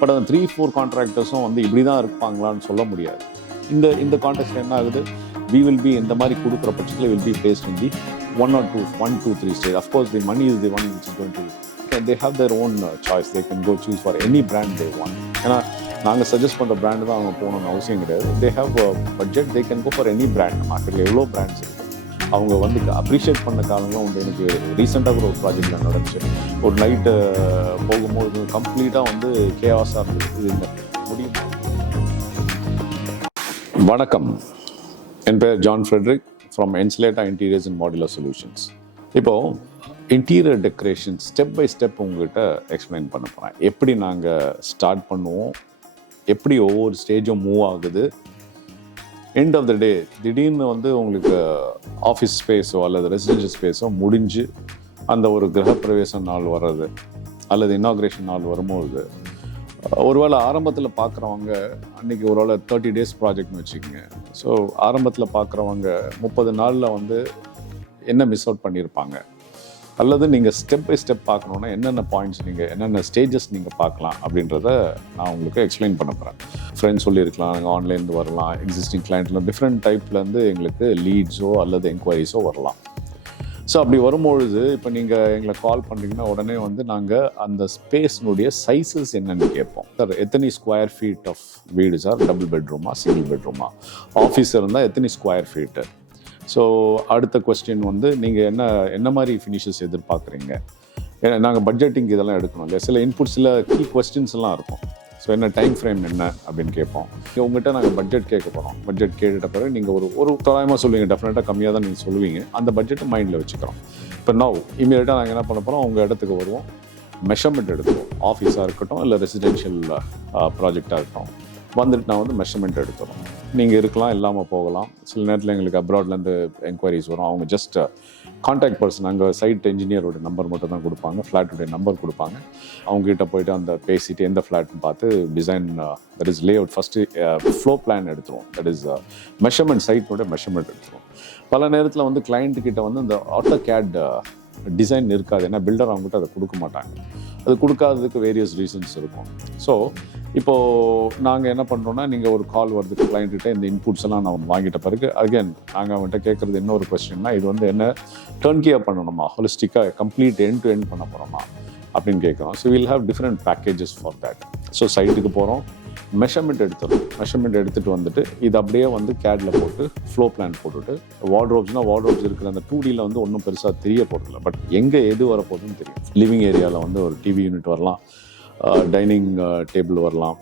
But அந்த 3-4 கான்ட்ராக்டர்ஸும் வந்து இப்படி தான் இருப்பாங்களான்னு சொல்ல முடியாது. இந்த கான்டெக்ட்ல என்ன ஆகுது, we will be இந்த மாதிரி கொடுக்குற பட்சத்தில் will be placed in the 1, 2, 3 stage. Of course the money is the one which is going to, they have their own choice. They can go choose for any brand they want. ஏன்னா நாங்கள் suggest பண்ணுற brand தான் அவங்க போகணும்னு அவசியம் கிடையாது. They have budget, they can go for any brand. மார்க்கெட்டில் எவ்வளோ பிராண்ட்ஸ் இருக்குது, அவங்க வந்து அப்ரிஷியேட் பண்ண காலங்களும் உண்டு. எனக்கு ரீசெண்டாக கூட ஒரு ப்ராஜெக்டில் நடந்துச்சு. ஒரு நைட்டு போகும்போது கம்ப்ளீட்டாக வந்து கேஆஸாக இருந்தது. இது இந்த முடியும். வணக்கம், என் பேர் ஜான் ஃப்ரெட்ரிக் ஃப்ரம் என்ஸ்லேட்டா இன்டீரியர்ஸ் அண்ட் மாடுலர் சொல்யூஷன்ஸ். இப்போது interior decoration step by step உங்கள்கிட்ட எக்ஸ்பிளைன் பண்ண போகிறேன். எப்படி நாங்கள் ஸ்டார்ட் பண்ணுவோம், எப்படி ஒவ்வொரு ஸ்டேஜும் மூவ் ஆகுது. எண்ட் ஆஃப் த டே திடீர்னு வந்து உங்களுக்கு ஆஃபீஸ் ஸ்பேஸோ அல்லது ரெசிடென்ஷியல் ஸ்பேஸோ முடிஞ்சு அந்த ஒரு கிரகப்பிரவேச நாள் வர்றது அல்லது இனாக்ரேஷன் நாள் வரும்போது, ஒருவேளை ஆரம்பத்தில் பார்க்குறவங்க அன்றைக்கி ஒருவேளை 30 days ப்ராஜெக்ட்னு வச்சுக்கோங்க. ஸோ ஆரம்பத்தில் பார்க்குறவங்க 30 நாளில் வந்து என்ன மிஸ் அவுட் பண்ணியிருப்பாங்க, அல்லது நீங்கள் ஸ்டெப் பை ஸ்டெப் பார்க்கணுன்னா என்னென்ன பாயிண்ட்ஸ் நீங்கள் என்னென்ன ஸ்டேஜஸ் நீங்கள் பார்க்கலாம் அப்படின்றத நான் உங்களுக்கு எக்ஸ்பிளைன் பண்ண போகிறேன். ஃப்ரெண்ட்ஸ் சொல்லியிருக்கலாம், நாங்கள் ஆன்லைன்லேருந்து வரலாம், எக்ஸிஸ்டிங் கிளைண்ட்டில் டிஃப்ரெண்ட் டைப்லேருந்து எங்களுக்கு லீட்ஸோ அல்லது என்கொயரிஸோ வரலாம். ஸோ அப்படி வரும்பொழுது இப்போ நீங்கள் எங்களை கால் பண்ணுறீங்கன்னா உடனே வந்து நாங்கள் அந்த ஸ்பேஸ்னுடைய சைஸஸ் என்னென்னு கேட்போம். சார் எத்தனை ஸ்கொயர் ஃபீட் ஆஃப் வீடு சார், டபுள் பெட்ரூமா சிங்கிள் பெட்ரூமா, ஆஃபீஸ் இருந்தால் எத்தனை ஸ்கொயர் ஃபீட்டு. ஸோ அடுத்த கொஸ்டின் வந்து நீங்கள் என்ன மாதிரி ஃபினிஷஸ் எதிர்பார்க்குறீங்க. ஏன்னா நாங்கள் பட்ஜெட்டிங் இதெல்லாம் எடுக்கணும் இல்லையா, சில இன்புட்ஸ், சில கீ கொஸ்டின்ஸ் எல்லாம் இருக்கும். ஸோ என்ன டைம் ஃப்ரேம் என்ன அப்படின்னு கேட்போம். உங்கள்கிட்ட நாங்கள் பட்ஜெட் கேட்க போகிறோம். பட்ஜெட் கேட்டுட்ட பிறகு நீங்கள் ஒரு தோராயமாக சொல்லுவீங்க, டெஃபினட்டாக கம்மியாக தான் நீங்கள் சொல்லுவீங்க. அந்த பட்ஜெட்டை மைண்டில் வச்சுக்கிறோம். இப்போ நவ் இமீடியட்டாக நாங்கள் என்ன பண்ண போகிறோம், உங்கள் இடத்துக்கு வருவோம், மெஷர்மெண்ட் எடுத்துவோம். ஆஃபீஸாக இருக்கட்டும் இல்லை ரெசிடென்ஷியல் ப்ராஜெக்டாக இருக்கட்டும், வந்துட்டு நான் வந்து மெஷர்மெண்ட் எடுத்துகிறோம். நீங்கள் இருக்கலாம், இல்லாமல் போகலாம். சில நேரத்தில் எங்களுக்கு அப்ராட்லேருந்து என்கொயரிஸ் வரும். அவங்க ஜஸ்ட் கான்டாக்ட் பர்சன், அங்கே சைட் என்ஜினியரோட நம்பர் மட்டும் தான் கொடுப்பாங்க, ஃப்ளாட்டுடைய நம்பர் கொடுப்பாங்க. அவங்ககிட்ட போய்ட்டு அந்த பேசிட்டு எந்த ஃப்ளாட்னு பார்த்து design, that is lay out, first flow plan எடுத்துருவோம். தட் இஸ் மெஷர்மெண்ட், சைட்னுடைய மெஷர்மெண்ட் எடுத்துருவோம். பல நேரத்தில் வந்து கிளைண்ட்டுக்கிட்ட வந்து இந்த ஆட்டோகேட் டிசைன் இருக்காது. ஏன்னா பில்டர் அவங்ககிட்ட அதை கொடுக்க மாட்டாங்க. அது கொடுக்காததுக்கு வேரியஸ் ரீசன்ஸ் இருக்கும். ஸோ இப்போது நாங்கள் என்ன பண்ணுறோன்னா, நீங்கள் ஒரு கால் வருதுக்கு கிளைண்ட்டுகிட்ட இந்த இன்புட்ஸ் எல்லாம் நான் வாங்கிட்ட பிறகு அகேன் நாங்கள் அவன்கிட்ட கேட்குறது இன்னொரு கொஸ்டின்னா, இது வந்து என்ன டர்ன்கியாக பண்ணணுமா, ஹோலிஸ்டிக்காக கம்ப்ளீட் எண்ட் டு எண்ட் பண்ண போகிறோமா அப்படின்னு கேட்குறோம். So will have different packages for that. So சைட்டுக்கு போகிறோம், மெஷர்மெண்ட் எடுத்துடும். மெஷர்மெண்ட் எடுத்துகிட்டு வந்துட்டு இது அப்படியே வந்து கேடில் போட்டு ஃப்ளோ பிளான் போட்டுட்டு, வார்ட்ரோப்ஸ்னால் வார்ட்ரோப்ஸ் இருக்கிற அந்த 2Dயில் வந்து ஒன்றும் பெருசாக தெரிய போகிறதில்ல. பட் எங்கே எது வரப்போகுதுன்னு தெரியும். லிவிங் ஏரியாவில் வந்து ஒரு டிவி யூனிட் வரலாம், டைனிங் டேபிள் வரலாம்,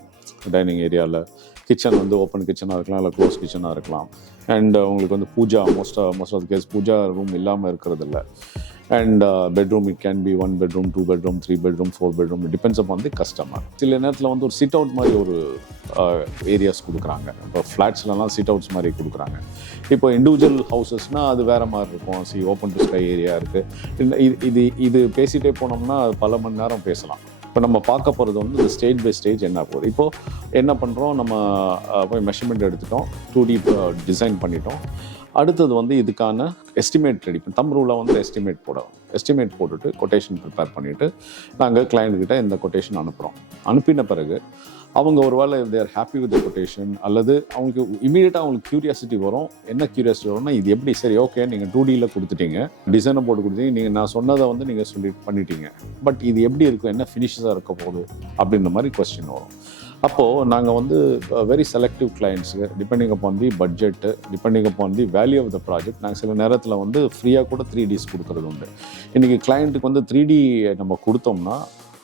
டைனிங் ஏரியாவில் கிச்சன் வந்து ஓப்பன் கிச்சனாக இருக்கலாம், இல்லை க்ளோஸ் கிச்சனாக இருக்கலாம். அண்ட் உங்களுக்கு வந்து puja, most of the case puja room இல்லாமல் இருக்கிறதில்ல. And bedroom, it can be 1 bedroom, 2 bedroom, 3 bedroom, 4 bedroom, depends upon the customer. சில நேரத்தில் வந்து ஒரு சிட் அவுட் மாதிரி ஒரு ஏரியாஸ் கொடுக்குறாங்க. இப்போ ஃப்ளாட்ஸ்லாம் சிட் அவுட்ஸ் மாதிரி கொடுக்குறாங்க. இப்போ இண்டிவிஜுவல் ஹவுசஸ்னால் அது வேறு மாதிரி இருக்கும். ஓப்பன் டு ஸ்கை ஏரியா இருக்குது. இது பேசிகிட்டே போனோம்னா பல மணி நேரம் பேசலாம். இப்போ நம்ம பார்க்க போகிறது வந்து இந்த ஸ்டேஜ் பை ஸ்டேஜ் என்ன போகுது. இப்போது என்ன பண்ணுறோம், நம்ம போய் மெஷர்மெண்ட் எடுத்துட்டோம், 2D டிசைன் பண்ணிட்டோம். அடுத்தது வந்து இதுக்கான எஸ்டிமேட் ரெடி பண்ணி, தம் ரூலாக வந்து எஸ்டிமேட் போட்டுட்டு கொட்டேஷன் ப்ரிப்பேர் பண்ணிவிட்டு நாங்கள் கிளைண்ட்கிட்ட இந்த கொட்டேஷன் அனுப்புகிறோம். அனுப்பின பிறகு அவங்க ஒரு வேளை தேர் ஹாப்பி வித் த கொட்டேஷன், அல்லது அவங்களுக்கு இமீடியட்டாக அவங்களுக்கு க்யூரியாசிட்டி வரும். என்ன க்யூரியாசிட்டி வரும்னா, இது எப்படி, சரி ஓகே நீங்கள் 2Dயில் கொடுத்துட்டீங்க, டிசைனை போட்டு கொடுத்தீங்க, நீங்கள் நான் சொன்னதை வந்து நீங்கள் சொல்லி பண்ணிட்டீங்க, பட் இது எப்படி இருக்கும், என்ன ஃபினிஷஸாக இருக்க போகுது அப்படின்ற மாதிரி கொஸ்டின் வரும். அப்போது நாங்கள் வந்து வெரி செலக்டிவ் கிளைண்ட்ஸுக்கு, depending upon the budget, depending upon the value of the project, நாங்கள் சில நேரத்தில் வந்து ஃப்ரீயாக கூட 3Ds கொடுக்குறது உண்டு. இன்றைக்கி கிளைண்ட்டுக்கு வந்து 3D நம்ம கொடுத்தோம்னா,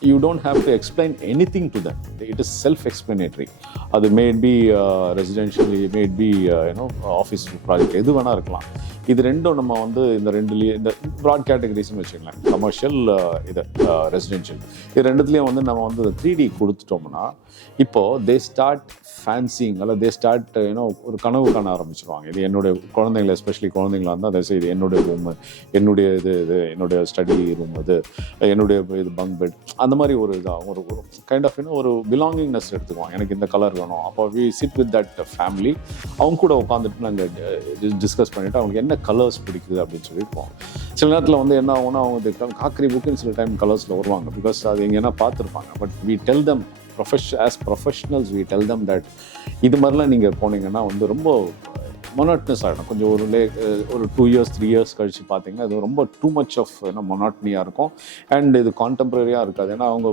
you don't have to explain anything to them. It is self-explanatory. அது may be residential, may be office project, எது வேணால் இருக்கலாம். இது ரெண்டும் நம்ம வந்து இந்த ரெண்டுலேயே இந்த ப்ராட் கேட்டகரிஸ்னு வச்சுக்கலாம். கமர்ஷியல், இது ரெசிடென்ஷியல், இது ரெண்டுத்துலேயும் வந்து நம்ம வந்து 3D கொடுத்துட்டோம்னா, இப்போது தே ஸ்டார்ட் ஃபேன்சிங், அல்லது தே ஸ்டார்ட் ஒரு கனவு காண ஆரம்பிச்சிருவாங்க. இது என்னுடைய குழந்தைங்கள, எஸ்பெஷலி குழந்தைங்களா இருந்தால் அதை இது என்னுடைய ரூமு, என்னுடைய இது என்னுடைய ஸ்டடி ரூம், இது என்னுடைய இது பங்க் பெட், அந்த மாதிரி ஒரு இதாக ஒரு கைண்ட் ஆஃப் ஒரு பிலாங்கிங்னஸ் எடுத்துக்குவோம். எனக்கு இந்த கலர் வேணும். அப்போ we sit with that family, அவங்க கூட உட்காந்துட்டு நாங்கள் டிஸ்கஸ் பண்ணிவிட்டு அவங்களுக்கு என்ன கலர்ஸ் பிடிக்குது அப்படின்னு சொல்லியிருப்போம். சில நேரத்தில் வந்து என்ன ஆகும்னா, அவங்க காக்கரி புக்குன்னு சில டைம் கலர்ஸில் வருவாங்க, பிகாஸ் அது எங்கன்னா பார்த்துருப்பாங்க. But we tell them as professionals we tell them that இது மாதிரிலாம் நீங்கள் போனீங்கன்னா வந்து ரொம்ப மொனாட்னஸ் ஆகிடும். கொஞ்சம் ஒரு 2 years 3 years கழிச்சு பார்த்தீங்கன்னா இது ரொம்ப டூ மச் ஆஃப் மொனாட்னியாக இருக்கும். அண்ட் இது கான்டெம்பரரியாக இருக்காது. ஏன்னா அவங்க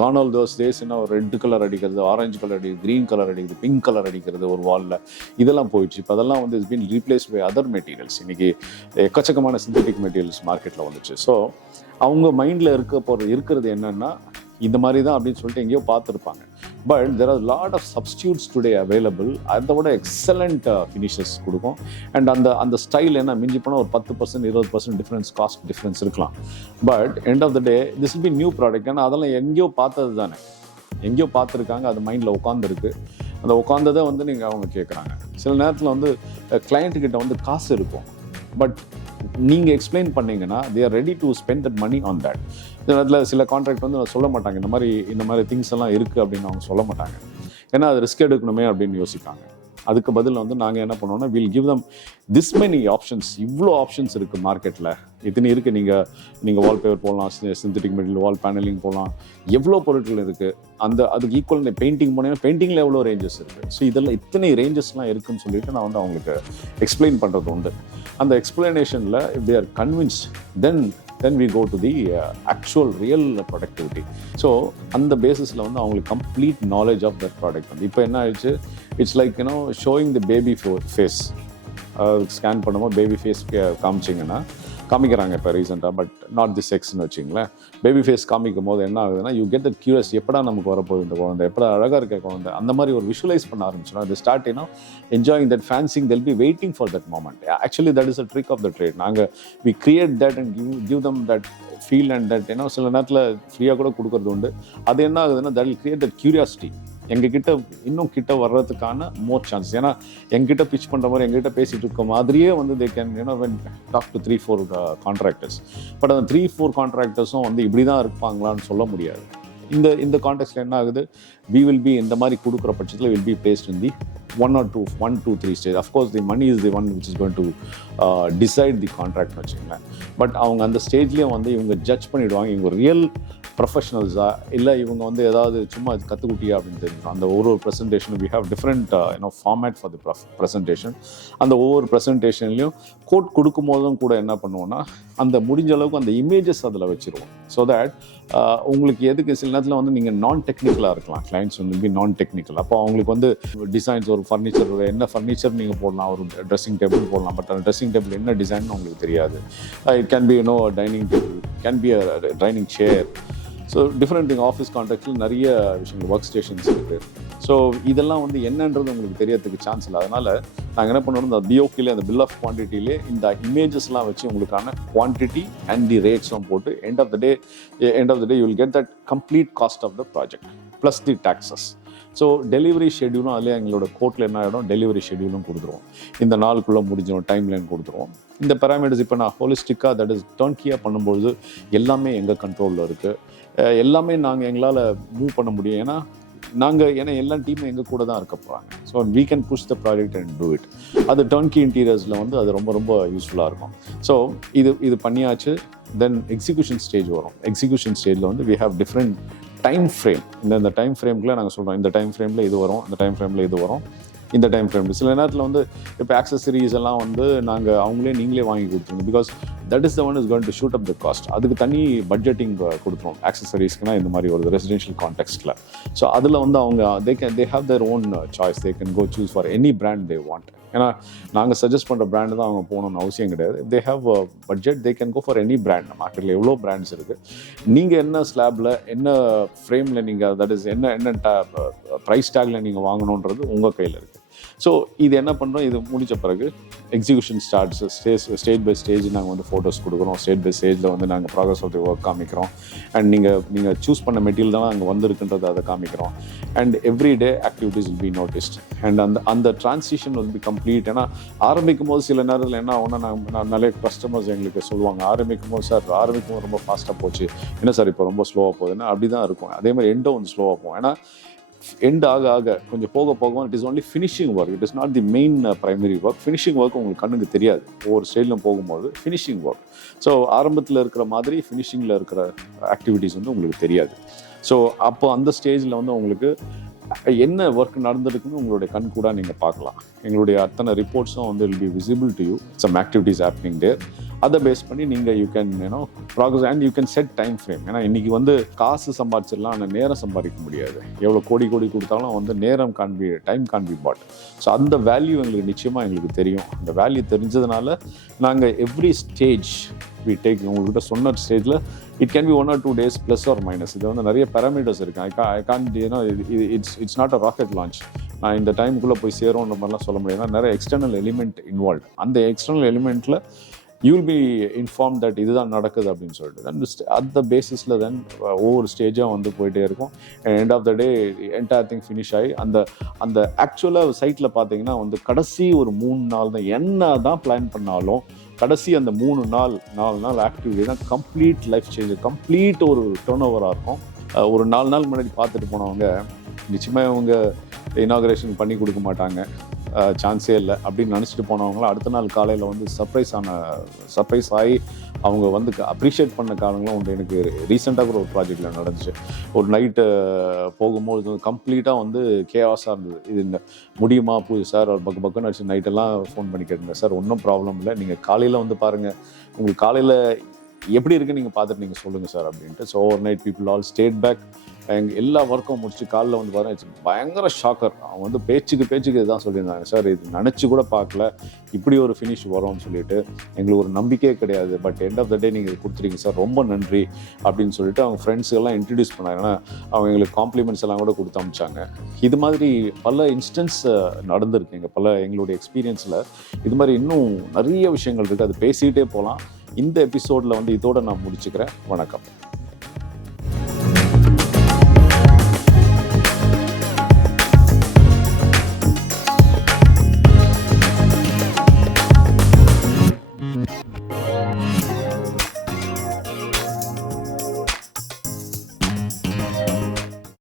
கான் ஆல் தோஸ் டேஸ் ஒரு ரெட் கலர் அடிக்கிறது, ஆரஞ்சு கலர் அடிக்கிறது, க்ரீன் கலர் அடிக்கிறது, பிங்க் கலர் அடிக்கிறது ஒரு வாலில், இதெல்லாம் போயிடுச்சு. இப்போ அதெல்லாம் வந்து it's been replace by other materials. இன்றைக்கி எக்கச்சக்கமான சிந்தட்டிக் மெட்டீரியல்ஸ் மார்க்கெட்டில் வந்துச்சு. ஸோ அவங்க மைண்டில் இருக்கிறது என்னென்னா இந்த மாதிரி தான் அப்படின்னு சொல்லிட்டு எங்கேயோ பார்த்துருப்பாங்க. But there are lot of substitutes today available. அதை விட எக்ஸலண்ட் ஃபினிஷஸ் கொடுக்கும். அண்ட் அந்த ஸ்டைல் என்ன மிஞ்சி போனால் ஒரு 10% 20% டிஃப்ரென்ஸ், காஸ்ட் டிஃப்ரென்ஸ் இருக்கலாம். But end of the day this will be new product. ஏன்னா அதெல்லாம் எங்கேயோ பார்த்தது தானே, எங்கேயோ பார்த்துருக்காங்க, அது மைண்டில் உட்காந்துருக்கு. அந்த உட்காந்ததை வந்து நீங்கள் அவங்க கேட்குறாங்க. சில நேரத்தில் வந்து கிளைண்ட்டுக்கிட்ட வந்து காசு இருக்கும், பட் நீங்கள் எக்ஸ்பிளைன் பண்ணிங்கன்னா they are ready to spend that money on that. இந்த நேரத்தில் சில கான்ட்ராக்ட் வந்து சொல்ல மாட்டாங்க, இந்த மாதிரி திங்ஸ் எல்லாம் இருக்குது அப்படின்னு அவங்க சொல்ல மாட்டாங்க. ஏன்னா அது ரிஸ்க் எடுக்கணுமே அப்படின்னு யோசிப்பாங்க. அதுக்கு பதில் வந்து நாங்கள் என்ன பண்ணுவோம்னா will give them this many options. இவ்வளோ ஆப்ஷன்ஸ் இருக்குது மார்க்கெட்டில், இத்தனை இருக்குது. நீங்கள் வால்பேப்பர் போடலாம், சிந்தட்டிக் மெட்டீரியல் வால் பேனலிங் போடலாம், எவ்வளோ பொருட்கள் இருக்குது. அதுக்கு ஈக்குவல் பெயிண்டிங் போனீங்கன்னா பெயிண்டிங்கில் எவ்வளோ ரேஞ்சஸ் இருக்குது. ஸோ இதெல்லாம் இத்தனை ரேஞ்சஸ்லாம் இருக்குதுன்னு சொல்லிட்டு நான் வந்து அவங்களுக்கு எக்ஸ்பிளைன் பண்ணுறது உண்டு. அந்த எக்ஸ்பிளனேஷனில் if they are convinced then we go to the actual real productivity. So அந்த பேசிஸில் வந்து அவங்களுக்கு complete knowledge of that product வந்து இப்போ என்ன ஆயிடுச்சு, it's like showing the baby face. Scan பண்ணும்போது பேபி ஃபேஸ் காமிக்கிறாங்க இப்போ ரீசெண்டாக, பட் நாட் தி செக்ஸ்ன்னு வச்சிங்களேன். பேபி ஃபேஸ் காமிக்கும் போது என்ன ஆகுதுன்னா யூ கெட் தட் கியூரியஸ், எப்படா நமக்கு வரப்போகுது இந்த குழந்தை, எப்படா அழகாக இருக்க குழந்தை, அந்த மாதிரி ஒரு விஷுவலைஸ் பண்ண ஆரம்பிச்சிடும். அது start enjoying that fancying, they'll be waiting for that moment. Actually that is a trick of the trade. நாங்கள் we create that and give them that feel and that சில நேரத்தில் ஃப்ரீயாக கூட கொடுக்கறது உண்டு. அது என்ன ஆகுதுன்னா that will create that curiosity. எங்ககிட்ட இன்னும் கிட்ட வர்றதுக்கான மோர் சான்ஸ். ஏன்னா எங்ககிட்ட பிச் பண்ணுற மாதிரி எங்ககிட்ட பேசிகிட்டு இருக்க மாதிரியே வந்து they can when talk to 3-4 contractors. But அந்த 3-4 கான்ட்ராக்டர்ஸும் வந்து இப்படி தான் இருப்பாங்களான்னு சொல்ல முடியாது. இந்த கான்டெக்ஸ்ட்ல என்ன ஆகுது, we will be இந்த மாதிரி கொடுக்குற பட்சத்தில் will be placed in the 1 2 3 stage. Of course the money is the one which is going to decide the contract வச்சுங்களேன். பட் அவங்க அந்த ஸ்டேஜ்லேயும் வந்து இவங்க ஜட்ஜ் பண்ணிவிடுவாங்க, இவங்க ரியல் ப்ரொஃபஷனல்ஸா இல்லை இவங்க வந்து ஏதாவது சும்மா கற்றுக்குட்டியா அப்படின்னு தெரிஞ்சிடும். அந்த ஒரு presentation we have different format for the presentation. அந்த ஒவ்வொரு ப்ரெசன்டேஷன்லையும் கோட் கொடுக்கும் போதும் கூட என்ன பண்ணுவோம்னா அந்த முடிஞ்ச அளவுக்கு அந்த இமேஜஸ் அதில் வச்சுருவோம். ஸோ தட் உங்களுக்கு எதுக்கு சில நேரத்தில் வந்து நீங்கள் நான் டெக்னிக்கலாக இருக்கலாம், கிளைண்ட்ஸ் வந்து நான் டெக்னிக்கல். அப்போ அவங்களுக்கு வந்து டிசைன்ஸ் ஒரு ஃபர்னிச்சர் என்ன ஃபர்னிச்சர் நீங்கள் போடலாம், ஒரு ட்ரெஸ்ஸிங் டேபிள் போடலாம், பட் அந்த ட்ரெஸ்ஸிங் டேபிள் என்ன டிசைன் உங்களுக்கு தெரியாது. It can be dining table, can be a dining chair. So different thing office கான்டெக்ட்டில் நிறைய விஷயங்கள், ஒர்க் ஸ்டேஷன்ஸ் இருக்குது. ஸோ இதெல்லாம் வந்து என்னன்றது உங்களுக்கு தெரியறதுக்கு சான்ஸ் இல்லை. அதனால் நாங்கள் என்ன பண்ணுவோம், இந்த பிஓக்கிலே அந்த பில் ஆஃப் குவான்டிட்டிலே இந்த இமேஜஸ்லாம் வச்சு உங்களுக்கான குவான்டிட்டி அண்ட் தி ரேட்ஸும் போட்டு end of the day you will get that complete cost of the project plus the taxes. So delivery ஷெட்யூலும் அதிலே எங்களோட கோர்ட்டில் என்ன ஆகிடும், டெலிவரி ஷெட்யூலும் கொடுத்துருவோம். இந்த நாளுக்குள்ளே முடிஞ்சிடும், டைம் லைன் கொடுத்துருவோம். இந்த பேராமீட்டர்ஸ் இப்போ நான் ஹோலிஸ்டிக்காக தட் இஸ் டர்ன்கியாக பண்ணும்பொழுது எல்லாமே எங்கள் கண்ட்ரோலில் இருக்குது. எல்லாமே நாங்கள் எங்களால் மூவ் பண்ண முடியும். ஏன்னா எல்லா டீமும் எங்கள் கூட தான் இருக்க போகிறாங்க. So we can push the project and do it. அது டர்ன்கி இன்டீரியர்ஸில் வந்து அது ரொம்ப ரொம்ப யூஸ்ஃபுல்லாக இருக்கும். ஸோ இது பண்ணியாச்சு. தென் எக்ஸிக்யூஷன் ஸ்டேஜ் வரும். எக்ஸிக்யூஷன் ஸ்டேஜில் வந்து we have different time frame. இந்த டைம் ஃப்ரேம்குள்ளே நாங்கள் சொல்கிறோம், இந்த டைம் ஃப்ரேமில் இது வரும், இந்த டைம் ஃப்ரேமில் இது வரும், இந்த டைம் ஃப்ரேமில். சில நேரத்தில் வந்து இப்போ ஆக்சசரிஸ் எல்லாம் வந்து நீங்களே வாங்கி கொடுத்துருங்க. Because that is the one is going to shoot up the cost. அதுக்கு தனி பட்ஜெட்டிங் கொடுத்துருவோம் ஆக்சசரிஸ்க்குனா இந்த மாதிரி ஒரு ரெசிடென்ஷியல் கான்டெக்ஸ்ட்டில். ஸோ அதில் வந்து அவங்க they have their own choice. They can go choose for any brand they want. ஏன்னா நாங்கள் சஜஸ்ட் பண்ணுற பிராண்டு தான் அவங்க போகணும்னு அவசியம் கிடையாது. They have budget, they can go for any brand. மார்க்கெட்டில் எவ்வளோ பிராண்ட்ஸ் இருக்குது. நீங்கள் என்ன ஸ்லாபில் என்ன ஃப்ரேமில் நீங்கள் தட் இஸ் என்ன ப்ரைஸ் டேக்கில் நீங்கள் வாங்கணுன்றது உங்கள் கையில் இருக்குது. ஸோ இது என்ன பண்ணுறோம், இது முடித்த பிறகு execution starts. Stage by stage நாங்கள் வந்து ஃபோட்டோஸ் கொடுக்குறோம். ஸ்டேஜ் பை ஸ்டேஜில் வந்து நாங்கள் ப்ராக்ரஸ் ஆஃப் தி ஒர்க் காமிக்கிறோம். அண்ட் நீங்கள் சூஸ் பண்ண மெட்டீரியல் தான் அங்கே வந்துருக்குன்றது அதை காமிக்கிறோம். And every day activities will be noticed. And அந்த ட்ரான்சிஷன் வில் பி கம்ப்ளீட். ஏன்னா ஆரம்பிக்கும் போது சில நேரத்தில் என்ன ஆகும்னா நான் நிறைய கஸ்டமர்ஸ் எங்களுக்கு சொல்லுவாங்க, ஆரம்பிக்கும் போது ரொம்ப ஃபாஸ்ட்டாக போச்சு, என்ன சார் இப்போ ரொம்ப ஸ்லோவாக போகுதுன்னா அப்படி தான் இருக்கும். அதே மாதிரி எண்டும் வந்து ஸ்லோவாக போகும். ஏன்னா எண்ட் ஆக கொஞ்சம் போக it is only finishing work. It is not the main primary work. Finishing work உங்களுக்கு கண்ணுக்கு தெரியாது ஒவ்வொரு ஸ்டைலும் போகும்போது ஃபினிஷிங் ஒர்க். ஸோ ஆரம்பத்தில் இருக்கிற மாதிரி ஃபினிஷிங்கில் இருக்கிற ஆக்டிவிட்டீஸ் வந்து உங்களுக்கு தெரியாது. ஸோ அப்போ அந்த ஸ்டேஜில் வந்து உங்களுக்கு என்ன ஒர்க் நடந்திருக்குன்னு உங்களுடைய கண் கூட நீங்கள் பார்க்கலாம். எங்களுடைய அத்தனை ரிப்போர்ட்ஸும் வந்து will be visible to you. Some activities happening there. அதை பேஸ் பண்ணி நீங்கள் you can progress and you can set time frame. ஏன்னா இன்றைக்கி வந்து காசு சம்பாதிச்சிடலாம், ஆனால் நேரம் சம்பாதிக்க முடியாது. எவ்வளோ கோடி கொடுத்தாலும் வந்து நேரம் டைம் கான் பி பாட். ஸோ அந்த வேல்யூ எங்களுக்கு நிச்சயமாக எங்களுக்கு தெரியும். அந்த வேல்யூ தெரிஞ்சதுனால நாங்கள் எவ்ரி ஸ்டேஜ் வி டேக். உங்கள்கிட்ட சொன்ன ஸ்டேஜில் it can be 1 or 2 days plus or minus. இது வந்து நிறைய பேராமீட்டர்ஸ் இருக்குது. I can it's not a rocket launch. நான் இந்த டைமுக்குள்ளே போய் சேரும்ன்ற மாதிரிலாம் சொல்ல முடியாது. நிறைய எக்ஸ்டர்னல் எலிமெண்ட் இன்வால்வ். அந்த எக்ஸ்டர்னல் எலிமெண்ட்டில் you will be inform that இதுதான் நடக்குது அப்படின்னு சொல்லிட்டு தென் அந்த பேசிஸில் தென் ஒவ்வொரு ஸ்டேஜாக வந்து போயிட்டே இருக்கும். End of the day entire thing finish ஆகி அந்த ஆக்சுவலாக சைட்டில் பார்த்தீங்கன்னா வந்து கடைசி ஒரு 3 நாள் தான் என்ன தான் பிளான் பண்ணாலும் கடைசி அந்த 4 நாள் ஆக்டிவிட்டி தான் கம்ப்ளீட் லைஃப் சேஞ்ச், கம்ப்ளீட் ஒரு டர்ன் ஓவராக இருக்கும். ஒரு 4 நாள் முன்னாடி பார்த்துட்டு போனவங்க நிச்சயமாக இவங்க இனாகரேஷன் பண்ணி கொடுக்க மாட்டாங்க, சான்ஸே இல்லை அப்படின்னு நினச்சிட்டு போனவங்களாம் அடுத்த நாள் காலையில் வந்து சர்ப்ரைஸ் ஆகி அவங்க வந்து அப்ரிஷியேட் பண்ண காலங்களும் உண்டு. எனக்கு ரீசெண்டாக கூட ஒரு ப்ராஜெக்டில் நடந்துச்சு. ஒரு நைட்டு போகும்போது கம்ப்ளீட்டாக வந்து கேஆஸாக இருந்தது. இது இந்த முடியுமா சார் பக்குன்னு அடிச்சு நைட்டெல்லாம் ஃபோன் பண்ணி கேட்டுங்க, சார் ஒன்றும் ப்ராப்ளம் இல்லை, நீங்கள் காலையில் வந்து பாருங்கள், உங்களுக்கு காலையில் எப்படி இருக்குன்னு நீங்கள் பார்த்துட்டு நீங்கள் சொல்லுங்கள் சார் அப்படின்ட்டு. So overnight people all state back. எங்கள் எல்லா ஒர்க்கும் முடிச்சு காலையில் வந்து பாருங்கள், இட்ஸ் பயங்கர ஷாக்கர். அவங்க வந்து பேச்சுக்கு இதுதான் சொல்லியிருந்தாங்க, சார் இது நினச்சி கூட பார்க்கல இப்படி ஒரு ஃபினிஷ் வரும்னு சொல்லிட்டு. எங்களுக்கு ஒரு நம்பிக்கையே கிடையாது, பட் எண்ட் ஆஃப் த டே நீங்கள் இது கொடுத்துருக்கீங்க சார், ரொம்ப நன்றி அப்படின்னு சொல்லிட்டு அவங்க ஃப்ரெண்ட்ஸ் எல்லாம் இன்ட்ரடியூஸ் பண்ணாங்க. ஏன்னா அவங்க எங்களுக்கு காம்ப்ளிமெண்ட்ஸ் எல்லாம் கூட கொடுத்து அனுப்பிச்சாங்க. இது மாதிரி பல இன்ஸ்டன்ஸ் நடந்திருக்கு எங்களுடைய எக்ஸ்பீரியன்ஸில். இது மாதிரி இன்னும் நிறைய விஷயங்கள் இருக்குது, அது பேசிகிட்டே போகலாம். இந்த எபிசோடில் வந்து இதோட நான் முடிச்சுக்கிறேன். வணக்கம்.